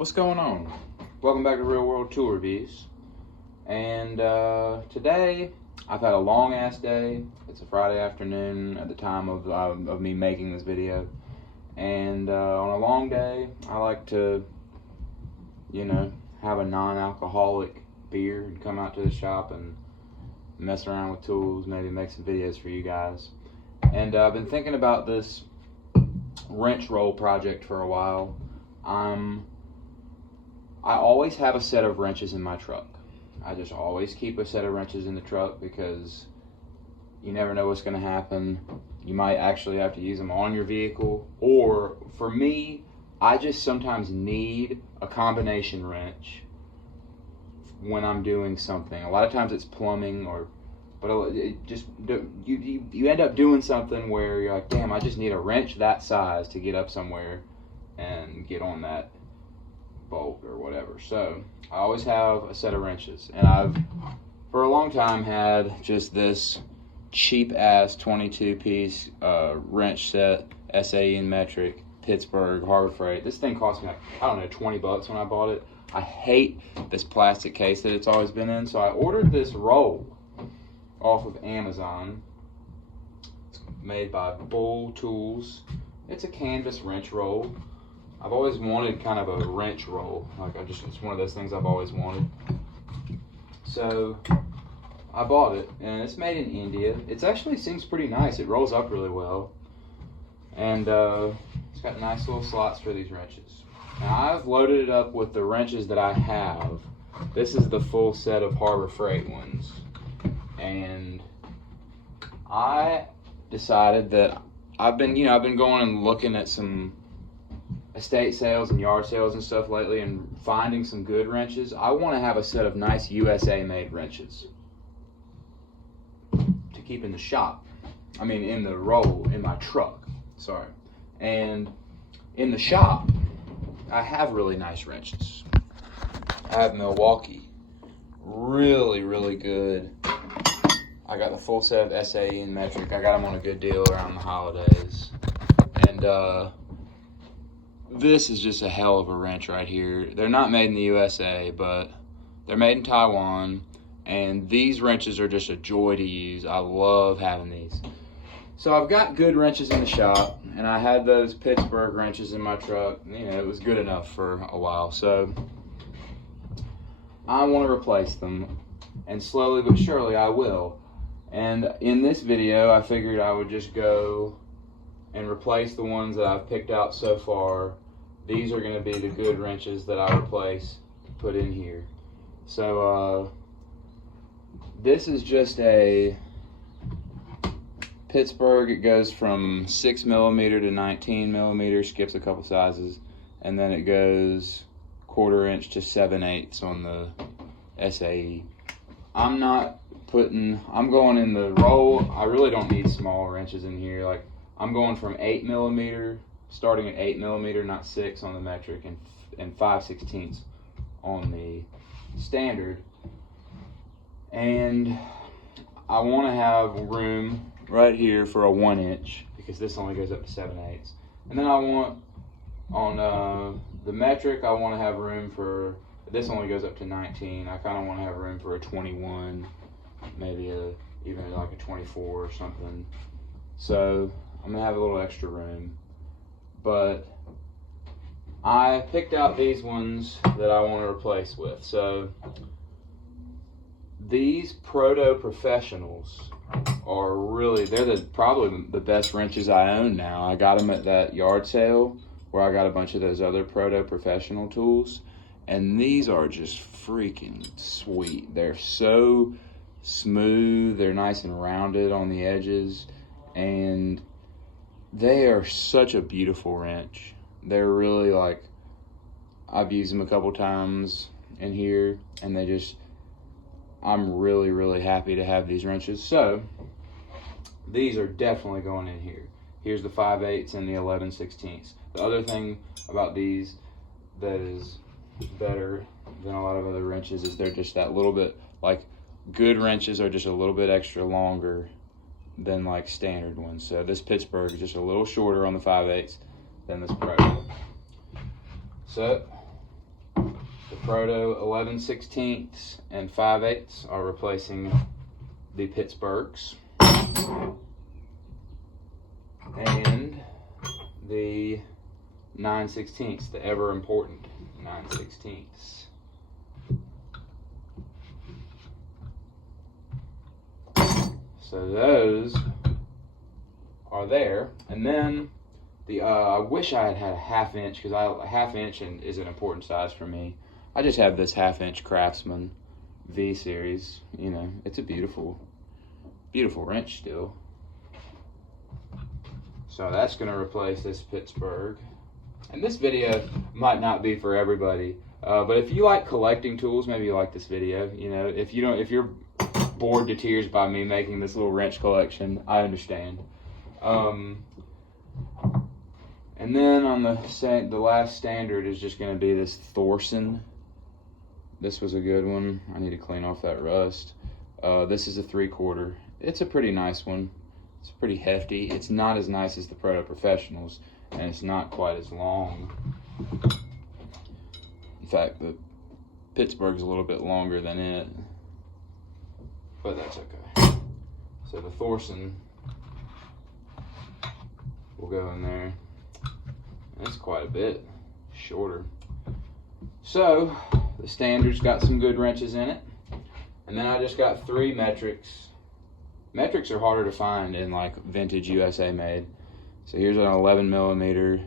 What's going on? Welcome back to Real World Tool Reviews. And today, I've had a long ass day. It's a Friday afternoon at the time of me making this video. And on a long day, I like to, have a non-alcoholic beer and come out to the shop and mess around with tools, maybe make some videos for you guys. And I've been thinking about this wrench roll project for a while. I always have a set of wrenches in my truck. I just always keep a set of wrenches in the truck because you never know what's going to happen. You might actually have to use them on your vehicle. Or for me, I just sometimes need a combination wrench when I'm doing something. A lot of times it's plumbing you end up doing something where you're like, damn, I just need a wrench that size to get up somewhere and get on that bolt or whatever. So I always have a set of wrenches, and I've for a long time had just this cheap ass 22 piece wrench set, SAE and metric, Pittsburgh, Harbor Freight. This thing cost me like, I don't know, 20 bucks when I bought it. I hate this plastic case that it's always been in, so I ordered this roll off of Amazon. It's made by Bull Tools. It's a canvas wrench roll. I've always wanted kind of a wrench roll. It's one of those things I've always wanted. So I bought it, and it's made in India. It actually seems pretty nice. It rolls up really well. And it's got nice little slots for these wrenches. Now I've loaded it up with the wrenches that I have. This is the full set of Harbor Freight ones. And I decided that I've been going and looking at some estate sales and yard sales and stuff lately and finding some good wrenches. I want to have a set of nice USA made wrenches to keep in the shop. I mean, in the roll, in my truck, sorry. And in the shop, I have really nice wrenches. I have Milwaukee, really, really good. I got the full set of SAE and metric. I got them on a good deal around the holidays. And this is just a hell of a wrench right here. They're not made in the USA, but they're made in Taiwan. And these wrenches are just a joy to use. I love having these. So I've got good wrenches in the shop, and I had those Pittsburgh wrenches in my truck. It was good enough for a while. So I want to replace them, and slowly but surely I will. And in this video, I figured I would just go and replace the ones that I've picked out so far. These are going to be the good wrenches that I replace, put in here. So this is just a Pittsburgh. It goes from 6mm to 19mm, skips a couple sizes, and then it goes 1/4 inch to 7/8 on the SAE. I'm going in the roll. I really don't need small wrenches in here. Like, I'm going from 8mm, starting at 8mm, not 6 on the metric, and 5/16 on the standard. And I want to have room right here for a 1 inch because this only goes up to 7/8. And then I want, on the metric, I want to have room for, this only goes up to 19. I kind of want to have room for a 21, maybe even like a 24 or something. So I'm gonna have a little extra room. But I picked out these ones that I want to replace with. So these Proto Professionals are really, probably the best wrenches I own now. I got them at that yard sale where I got a bunch of those other Proto Professional tools, and these are just freaking sweet. They're so smooth, they're nice and rounded on the edges, and they are such a beautiful wrench. They're really, like, I've used them a couple times in here, and I'm really, really happy to have these wrenches. So these are definitely going in here. Here's the 5/8 and the 11/16. The other thing about these that is better than a lot of other wrenches is they're just that little bit, like, good wrenches are just a little bit extra longer than like standard ones. So this Pittsburgh is just a little shorter on the 5/8 than this Pro. So The Proto 11/16 and 5/8 are replacing the Pittsburghs. And the 9/16, the ever important 9/16. So those are there, and then the I wish I had a 1/2 inch, because a 1/2 inch is an important size for me. I just have this 1/2 inch Craftsman V series. You know, it's a beautiful, beautiful wrench still. So that's going to replace this Pittsburgh. And this video might not be for everybody, but if you like collecting tools, maybe you like this video. You know, if you're bored to tears by me making this little wrench collection, I understand. And then on the last standard is just going to be this Thorson. This was a good one. I need to clean off that rust. This is a 3/4. It's a pretty nice one. It's pretty hefty. It's not as nice as the Proto Professionals, and it's not quite as long. In fact, the Pittsburgh's a little bit longer than it, but that's okay. So the Thorson will go in there. It's quite a bit shorter. So the standard's got some good wrenches in it, and then I just got 3 metrics. Metrics are harder to find in like vintage USA made. So here's an 11mm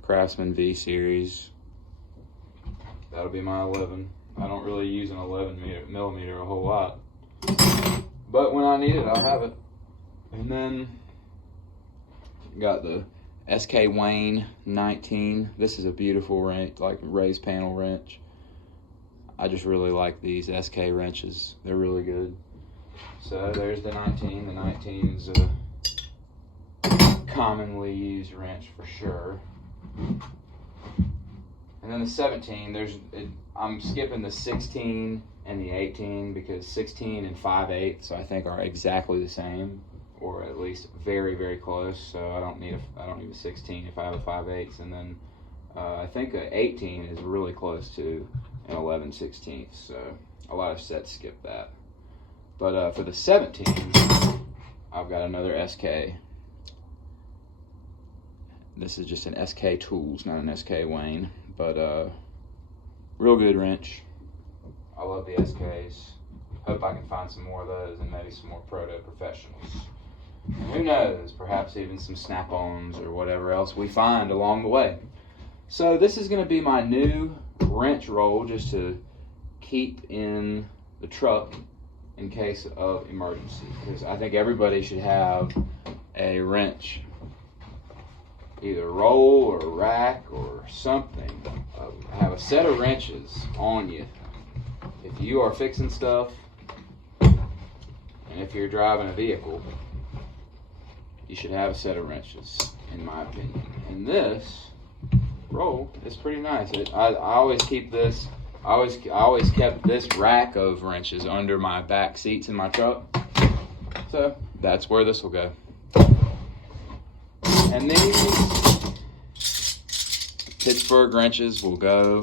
Craftsman V series. That'll be my 11. I don't really use an 11mm a whole lot, but when I need it, I'll have it. And then got the SK Wayne 19. This is a beautiful wrench, like raised panel wrench. I just really like these SK wrenches. They're really good. So there's the 19. The 19 is a commonly used wrench for sure. And then the 17, I'm skipping the 16 and the 18 because 16 and 5/8 I think are exactly the same, or at least very, very close. So I don't need a 16 if I have a 5/8. And then I think a 18 is really close to an 11/16. So a lot of sets skip that. But for the 17, I've got another SK. This is just an SK Tools, not an SK Wayne, but real good wrench. I love the SKs. Hope I can find some more of those, and maybe some more Proto Professionals. And who knows, perhaps even some Snap-ons or whatever else we find along the way. So this is going to be my new wrench roll, just to keep in the truck in case of emergency, because I think everybody should have a wrench, either roll or rack or something. Have a set of wrenches on you if you are fixing stuff, and if you're driving a vehicle, you should have a set of wrenches, in my opinion. And this roll is pretty nice. I always keep this. I always kept this rack of wrenches under my back seats in my truck. So that's where this will go. And these Pittsburgh wrenches will go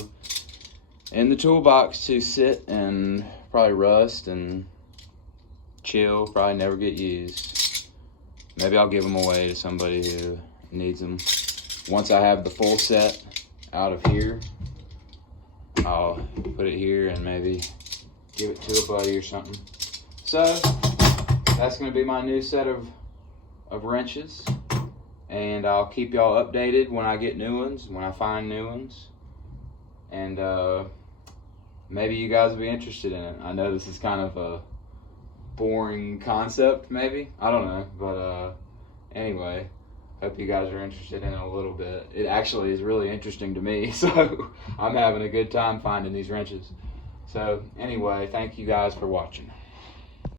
in the toolbox to sit and probably rust and chill, probably never get used. Maybe I'll give them away to somebody who needs them. Once I have the full set out of here, I'll put it here and maybe give it to a buddy or something. So that's going to be my new set of wrenches, and I'll keep y'all updated when I get new ones, when I find new ones, and maybe you guys will be interested in it. I know this is kind of a boring concept, maybe, I don't know, but anyway, hope you guys are interested in it a little bit. It actually is really interesting to me, so I'm having a good time finding these wrenches. So anyway, thank you guys for watching.